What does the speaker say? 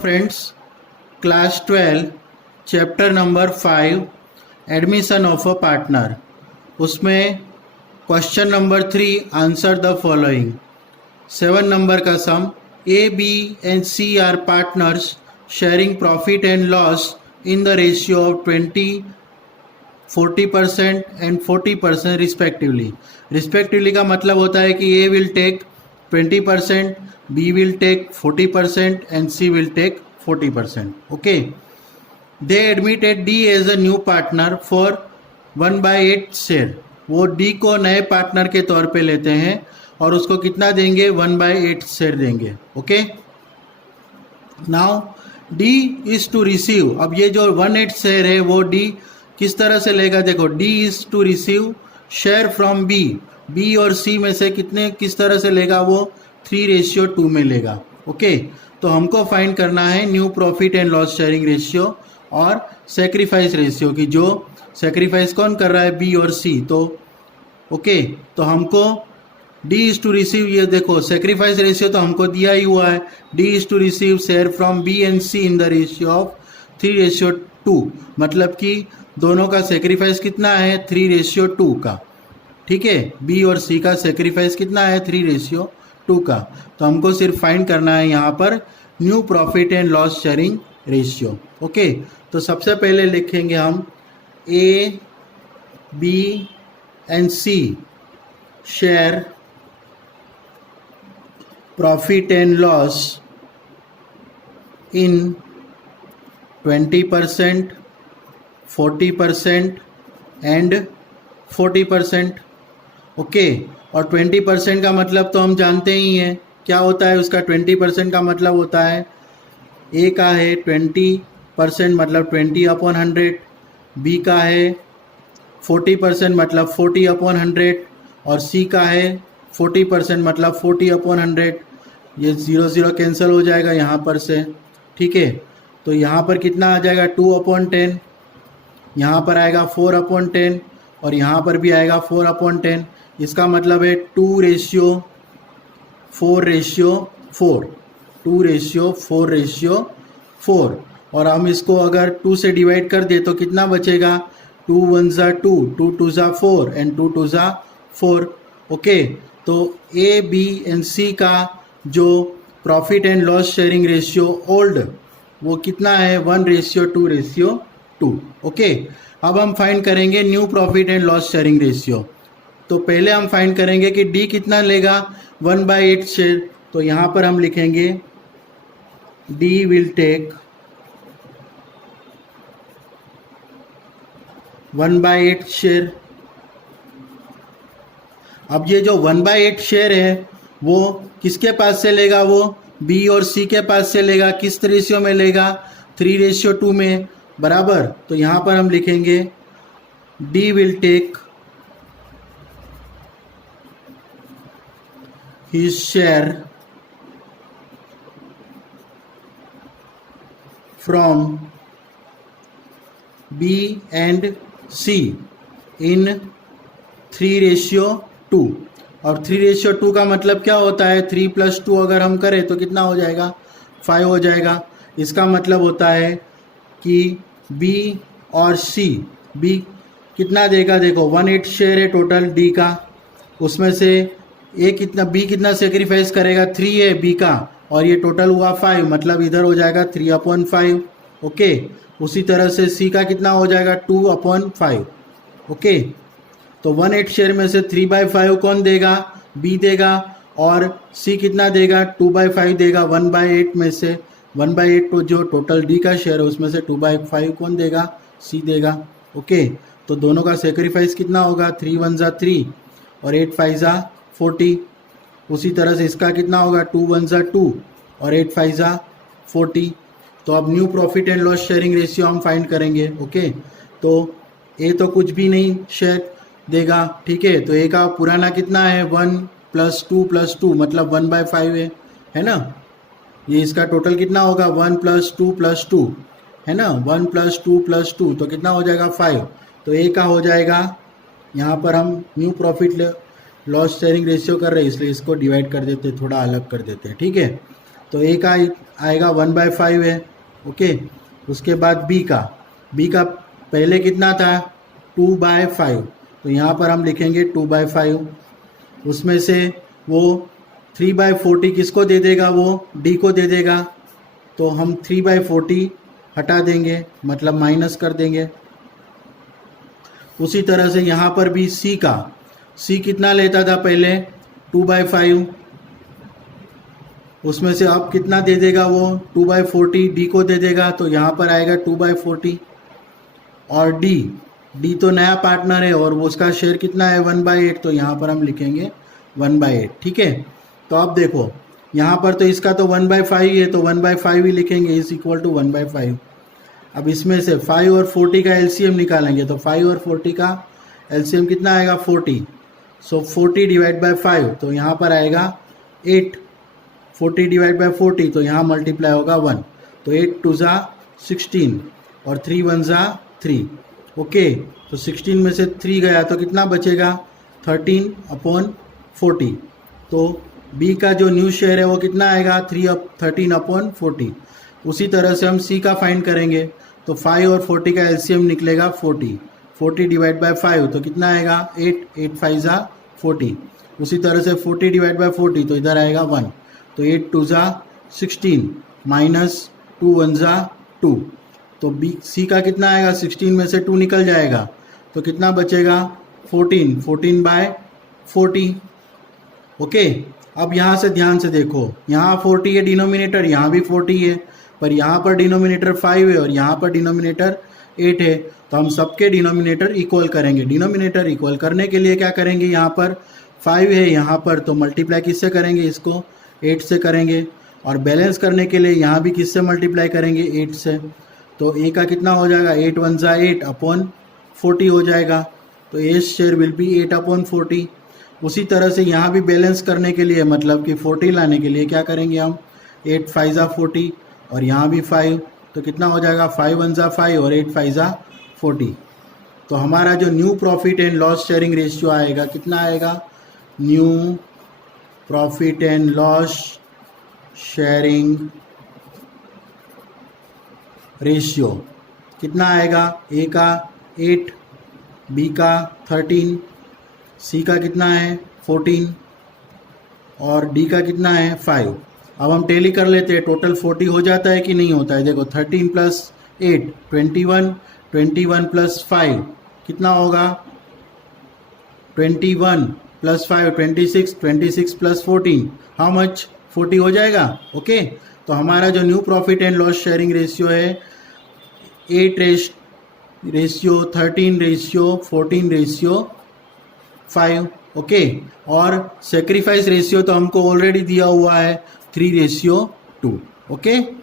Friends, class 12 chapter number 5 admission of a partner, उसमें question number 3 answer the following. 7 number का sum, A B and C are partners sharing profit and loss in the ratio of 20, 40% and 40% respectively. Respectively का मतलब होता है कि A will take 20%, B will take 40% and C will take 40%. Okay, they admitted D as a new partner for 1/8 share. वो D को नए partner के तौर पे लेते हैं और उसको कितना देंगे? 1/8 शेयर देंगे। Okay, now D is to receive. अब ये जो 1/8 शेयर है वो डी किस तरह से लेगा? देखो, D is to receive share from B. B और सी में से किस तरह से लेगा? वो 3:2 में लेगा। ओके, तो हमको फाइंड करना है new profit and loss sharing ratio और सेक्रीफाइस रेशियो की। जो सेक्रीफाइस कौन कर रहा है? बी और सी। तो ओके, तो हमको डी इज टू रिसीव, ये देखो सेक्रीफाइस रेशियो तो हमको दिया ही हुआ है। D is to receive share from B and C in the ratio of 3:2, मतलब कि दोनों का सेक्रीफाइस कितना है? 3:2 का। ठीक है, बी और सी का सेक्रीफाइस कितना है? 3:2 का। तो हमको सिर्फ फाइंड करना है यहाँ पर new profit and loss sharing ratio. Okay, तो सबसे पहले लिखेंगे हम A B and C share profit and loss in 20%, 40% and 40%। ओके, और 20% का मतलब तो हम जानते ही हैं क्या होता है उसका। 20% का मतलब होता है, ए का है 20% मतलब 20/100, बी का है 40% मतलब 40/100 और सी का है 40% मतलब 40/100। ये 0 कैंसिल हो जाएगा यहाँ पर से। ठीक है, तो यहाँ पर कितना आ जाएगा? 2/10, यहाँ पर आएगा 4/10 और यहाँ पर भी आएगा 4/10। इसका मतलब है 2:4, 2:4। और हम इसको अगर 2 से डिवाइड कर दे तो कितना बचेगा? 2 1 ज़ा 2, 2 2 ज़ा 4 एंड 2 2 ज़ा 4। ओके, तो ए बी एंड सी का जो profit and loss sharing ratio old वो कितना है? 1:2:2। ओके, अब हम फाइंड करेंगे new profit and loss sharing ratio. तो पहले हम फाइंड करेंगे कि डी कितना लेगा? 1/8 शेयर। तो यहाँ पर हम लिखेंगे डी विल टेक 1/8 शेयर। अब ये जो 1/8 शेयर है वो किसके पास से लेगा? वो बी और सी के पास से लेगा। किस रेशियो में लेगा? 3:2 में, बराबर। तो यहाँ पर हम लिखेंगे D will take his share from B and C in 3:2। और 3:2 का मतलब क्या होता है? 3 + 2 अगर हम करें तो कितना हो जाएगा? 5 हो जाएगा। इसका मतलब होता है कि B और C, B कितना देगा? देखो 1/8 शेयर है टोटल D का, उसमें से ए कितना, बी कितना सेक्रीफाइस करेगा? 3 है बी का, और ये टोटल हुआ 5, मतलब इधर हो जाएगा 3/5। ओके, उसी तरह से सी का कितना हो जाएगा? 2/5। ओके, तो 1/8 शेयर में से 3/5 कौन देगा? बी देगा। और सी कितना देगा? 2/5 देगा। 1/8 में से 1/8 तो जो टोटल डी का शेयर है उसमें से 2/5 कौन देगा? सी देगा। ओके, तो दोनों का सेक्रीफाइस कितना होगा? 3 1 ज़ा 3 और 8 5 ज़ा 40। उसी तरह से इसका कितना होगा? 2 1 ज़ा 2 और 8 5 ज़ा 40। तो अब new profit and loss sharing ratio हम फाइंड करेंगे। ओके, तो ए तो कुछ भी नहीं शेयर देगा। ठीक है, तो ए का पुराना कितना है? 1 + 2 + 2 मतलब 1/5 है ना। ये इसका टोटल कितना होगा? 1 + 2 + 2 है ना। 1 + 2 + 2 तो कितना हो जाएगा? 5। तो ए का हो जाएगा, यहाँ पर हम new profit loss sharing ratio कर रहे हैं इसलिए इसको डिवाइड कर देते, थोड़ा अलग कर देते हैं। ठीक है, तो ए का आएगा 1/5 है। ओके, उसके बाद बी का पहले कितना था 2/5, तो यहाँ पर हम लिखेंगे 2/5। उसमें से वो 3/40 किसको दे देगा, वो डी को दे देगा, तो हम 3/40 हटा देंगे, मतलब माइनस कर देंगे। उसी तरह से यहाँ पर भी सी कितना लेता था पहले 2/5, उसमें से अब कितना दे देगा वो 2/40 डी को दे देगा, तो यहाँ पर आएगा 2/40। और डी तो नया पार्टनर है और वो उसका शेयर कितना है 1/8, तो यहाँ पर हम लिखेंगे 1/8। ठीक है, तो अब देखो यहाँ पर तो इसका तो 1/5 है, तो 1/5 ही लिखेंगे, इज इक्वल टू 1/5। अब इसमें से 5 और 40 का एलसीएम निकालेंगे, तो 5 और 40 का एलसीएम कितना आएगा 40। सो 40 डिवाइड बाय 5, तो यहाँ पर आएगा 8। 40 डिवाइड बाय 40, तो यहाँ मल्टीप्लाई होगा 1, तो 8 2 ज़ा 16 और 3 1 ज़ा 3। ओके, तो 16 में से 3 गया तो कितना बचेगा 13/40। तो बी का जो न्यू शेयर है वो कितना आएगा 13/40। उसी तरह से हम सी का फाइंड करेंगे, तो 5 और 40 का एलसीएम निकलेगा 40। 40 डिवाइड बाय 5, तो कितना आएगा 8। 8 5 ज़ा 40। उसी तरह से 40 डिवाइड बाय 40, तो इधर आएगा 1, तो 8 2 ज़ा 16 माइनस 2 1 ज़ा 2, तो बी सी का कितना आएगा 16 में से 2 निकल जाएगा, तो कितना बचेगा 14। 14/40। ओके, अब यहाँ से ध्यान से देखो, यहाँ 40 है डिनोमिनेटर, यहाँ भी 40 है, पर यहाँ पर डिनोमिनेटर 5 है और यहाँ पर डिनोमिनेटर 8 है, तो हम सबके डिनोमिनेटर इक्वल करेंगे। डिनोमिनेटर इक्वल करने के लिए क्या करेंगे, यहाँ पर 5 है यहाँ पर, तो मल्टीप्लाई किससे करेंगे, इसको 8 से करेंगे। और बैलेंस करने के लिए यहाँ भी किससे मल्टीप्लाई करेंगे 8 से, तो ए का कितना हो जाएगा 8 1 ज़ा 8/40 हो जाएगा, तो ए शेयर विल बी 8/40। उसी तरह से यहाँ भी बैलेंस करने के लिए, मतलब कि 40 लाने के लिए क्या करेंगे हम 8 5 ज़ा 40 और यहाँ भी 5, तो कितना हो जाएगा 5 1 ज़ा 5 और 8 5 ज़ा 40। तो हमारा जो new profit and loss sharing ratio आएगा कितना आएगा, new profit and loss sharing ratio कितना आएगा, ए का 8, बी का 13, सी का कितना है 14 और डी का कितना है 5। अब हम टेली कर लेते हैं, टोटल 40 हो जाता है कि नहीं होता है। देखो 13 + 8 21, 21 + 5 कितना होगा 21 + 5 26, 26 + 14 हाउ मच 40 हो जाएगा। ओके, तो हमारा जो new profit and loss sharing ratio है 8:13:14:5। ओके, और सेक्रीफाइस रेशियो तो हमको ऑलरेडी दिया हुआ है 3:2। ओके।